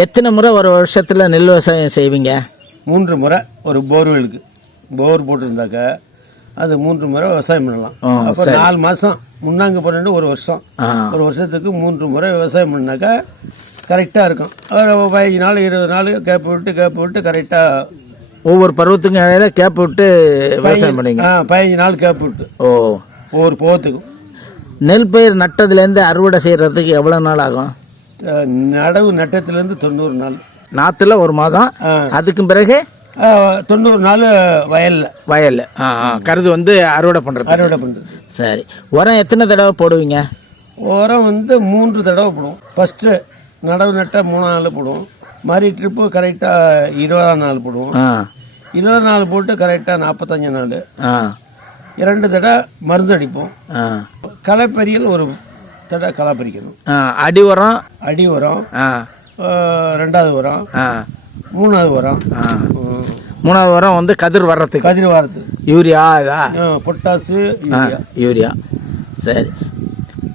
எத்தனை முறை ஒரு வருஷத்தில் நெல் விவசாயம் செய்வீங்க? மூன்று முறை ஒரு போர்வெலுக்கு. போர் போட்டிருந்தாக்க அது மூன்று முறை விவசாயம் பண்ணலாம். அப்போ நாலு மாதம் முன்னாங்க பன்னெண்டு ஒரு வருஷம். ஒரு வருஷத்துக்கு மூன்று முறை விவசாயம் பண்ணாக்கா கரெக்டாக இருக்கும். ஒரு பதினஞ்சு நாள் இருபது நாள் கேப் விட்டு கேப் விட்டு கரெக்டாக ஒவ்வொரு பருவத்துக்கும் இடையில கேப் விட்டு விவசாயம் பண்ணீங்க? ஆ பதினஞ்சு நாள் கேப் விட்டு. ஓ. ஒவ்வொரு போகத்துக்கும். நெல் பயிர் நட்டதுலேருந்து அறுவடை செய்கிறதுக்கு எவ்வளோ நாள் ஆகும்? நடவு நட்டத்துலேருந்து தொண்ணூறு நாள். நாற்றுல ஒரு மாதம். அதுக்கும் பிறகு? தொண்ணூறு நாள் வயலில். வயல் ஆ ஆ. கருது வந்து அறுவடை பண்ணுறது அறுவடை பண்ணுறது சரி. உரம் எத்தனை தடவை போடுவீங்க? உரம் வந்து மூன்று தடவை போடுவோம். ஃபஸ்ட்டு நடவு நட்டால் மூணாம் நாள் போடுவோம். மாதிரி ட்ரிப்பு கரெக்டாக இருபதாம் நாள் போடுவோம். இருபது நாள் போட்டு கரெக்டாக நாற்பத்தஞ்சு நாள். இரண்டு தடவை மருந்து அடிப்போம். ஆ. களைப்பறியல் ஒரு தடவை களை பறிக்கணும் அடி உரம். அடி உரம். ரெண்டாவது உரம். மூணாவது உரம். மூணாவது உரம் வந்து கதிர் வர்றதுக்கு. கதிர் வாரத்துக்கு யூரியா இதா? Potash urea. சரி.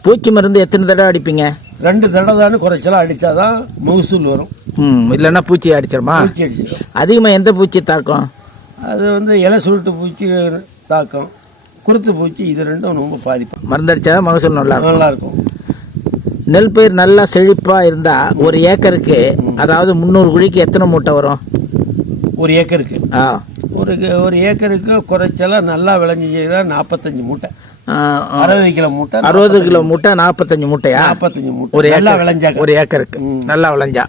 பூச்சி மருந்து எத்தனை தடவை அடிப்பீங்க? ரெண்டு தடவை தானே குறைச்சலாம் அடித்தாதான் மகசூல் வரும். ம் இல்லைன்னா பூச்சி அடிச்சிருமா? பூச்சி அடிச்சிடும் அதிகமாக எந்த பூச்சி தாக்கும்? அது வந்து இலை சுருட்டு பூச்சி தாக்கம். குருத்து பூச்சி இது ரெண்டும் ரொம்ப பாதிப்பு. மருந்து அடிச்சா மகசூல் நல்லா இருக்கும். நல்லா இருக்கும். நெல் பயிர் நல்லா செழிப்பாக இருந்தால் ஒரு ஏக்கருக்கு அதாவது முந்நூறு குழிக்கு எத்தனை மூட்டை வரும்? ஒரு ஏக்கருக்கு? ஆ. ஒரு ஒரு ஏக்கருக்கு குறைச்சலாம் நல்லா விளைஞ்சிச்சுன்னா நாற்பத்தஞ்சு மூட்டை. அறுபது கிலோ மூட்டை அறுபது கிலோ மூட்டை நாற்பத்தஞ்சு மூட்டையா? நாற்பத்தஞ்சு மூட்டை. ஒரு நல்லா விளைஞ்சாக்க ஒரு ஏக்கருக்கு. நல்லா விளைஞ்சா.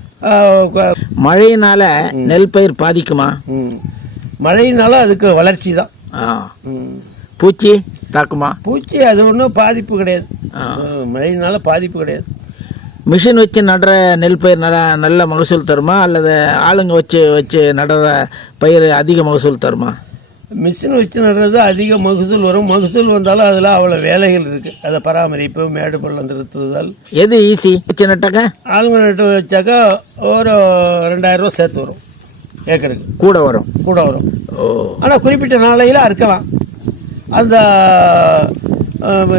மழையினால நெல் பயிர் பாதிக்குமா? ம். மழையினால அதுக்கு வளர்ச்சி தான். பூச்சி? தாக்குமா? பூச்சி அது ஒன்றும் பாதிப்பு கிடையாது. மழையினால பாதிப்பு கிடையாது. மிஷின் வச்சு நடுற நெல் பயிர் நல்ல நல்ல மகசூல் தருமா? அல்லது ஆளுங்க வச்சு வச்சு நடுற பயிர் அதிக மகசூல் தருமா? மிஷின் வச்சு நடுறது அதிக மகசூல் வரும். மகசூல் வந்தாலும் அதில் அவ்வளோ வேலைகள் இருக்குது அதை பராமரிப்பு மேடு பள்ளம் திருத்துதல் எது ஈஸி? வச்சு நட்டாக்க? ஆளுங்க நட்டு வச்சாக்கா ஒரு ரெண்டாயிரம் ரூபா சேர்த்து வரும். ஏக்கருக்கு. கூட வரும். கூட வரும். ஓ. ஆனால் குறிப்பிட்ட நாளையில் அறுக்கலாம். அந்த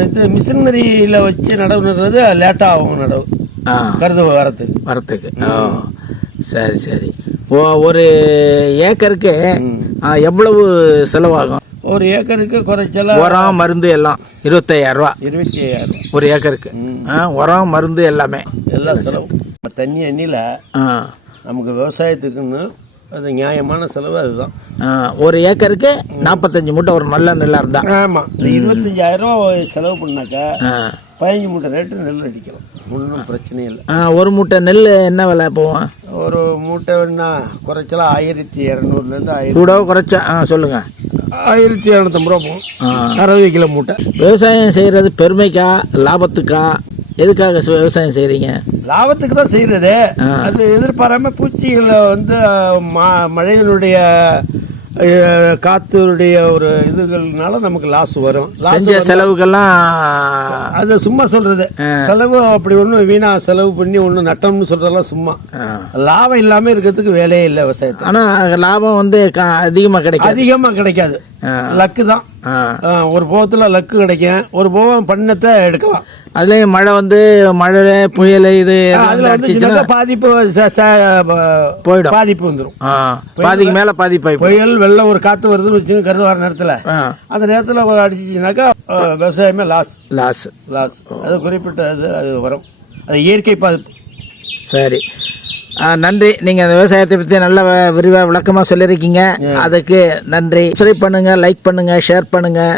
இது மிஷினரியில் வச்சு நடவு நடுறது லேட்டாக ஆகும் நடவு. ஆ. கருது வரத்துக்கு. வரத்துக்கு. சரி சரி. ஒரு ஏக்கருக்கு எவ்வளவு செலவாகும்? ஒரு ஏக்கருக்கு குறைச்சலாம் உரம் மருந்து எல்லாம் இருபத்தையாயிரம் ரூபா. இருபத்தி ஐயாயிரம் ஒரு ஏக்கருக்கு. ஆ, உரம் மருந்து எல்லாமே. எல்லா செலவும் தண்ணி எண்ணியில் ஆ. நமக்கு விவசாயத்துக்குன்னு அது நியாயமான செலவு அதுதான். ஒரு ஏக்கருக்கு நாற்பத்தஞ்சு மூட்டை ஒரு நல்ல நெல்லாக இருந்தா. ஆமாம் இருபத்தஞ்சாயிரம் ரூபா செலவு பண்ணாக்கா. பதினஞ்சு மூட்டை ரேட்டு நெல் அடிக்கலாம். ஒன்றும் பிரச்சனை இல்லை. ஆ, ஒரு மூட்டை நெல் என்ன விலை போகும் ஒரு மூட்டை வேணா குறைச்சலாம் ஆயிரத்தி இரநூறுலேருந்து ஆயிரம். கூட குறைச்சா ஆ சொல்லுங்க. ஆயிரத்தி இரநூத்தம்பது ரூபா போகும். அறுபது கிலோ மூட்டை. விவசாயம் செய்கிறது பெருமைக்கா லாபத்துக்கா? எதுக்காக விவசாயம் செய்கிறீங்க லாபத்துக்கு தான் செய்யறது அது எதிர்பாராம பூச்சிகளை வந்து ம- மழையினுடைய காத்துடைய ஒரு இதுகள்னால நமக்கு லாஸ் வரும். செஞ்ச செலவுக்கெல்லாம் அது சும்மா சொல்றது. செலவு அப்படி ஒன்றும் வீணா செலவு பண்ணி ஒன்றும் நட்டம்னு சொல்றதெல்லாம் சும்மா. லாபம் இல்லாம இருக்கிறதுக்கு வேலையே இல்லை விவசாயத்துக்கு ஆனால் லாபம் வந்து அதிகமாக கிடைக்கும் அதிகமா கிடைக்காது. லக்கு தான். ஒரு போகத்துல லக்கு கிடைக்கும். ஒரு போகம் பண்ணத்தை எடுக்கலாம். அதுலேயும் மழை வந்து மழை புயல் இது பாதிப்பு போயிடும். பாதிப்பு வந்துடும் பாதிக்கு மேலே பாதிப்பாய் புயல் வெள்ளம் ஒரு காத்து வருதுன்னு வச்சுங்க கருது வர நேரத்துல. அந்த நேரத்துல அடிச்சிச்சுனாக்கா விவசாயமே லாஸ் லாஸ் லாஸ் அது குறிப்பிட்ட இது அது வரும். அது இயற்கை பாதிப்பு. சரி. நன்றி. நீங்கள் அந்த விவசாயத்தை பற்றி நல்ல விரிவாக விளக்கமாக சொல்லியிருக்கீங்க அதுக்கு நன்றி. சப்ஸ்கிரைப் பண்ணுங்கள் லைக் பண்ணுங்கள் ஷேர் பண்ணுங்கள்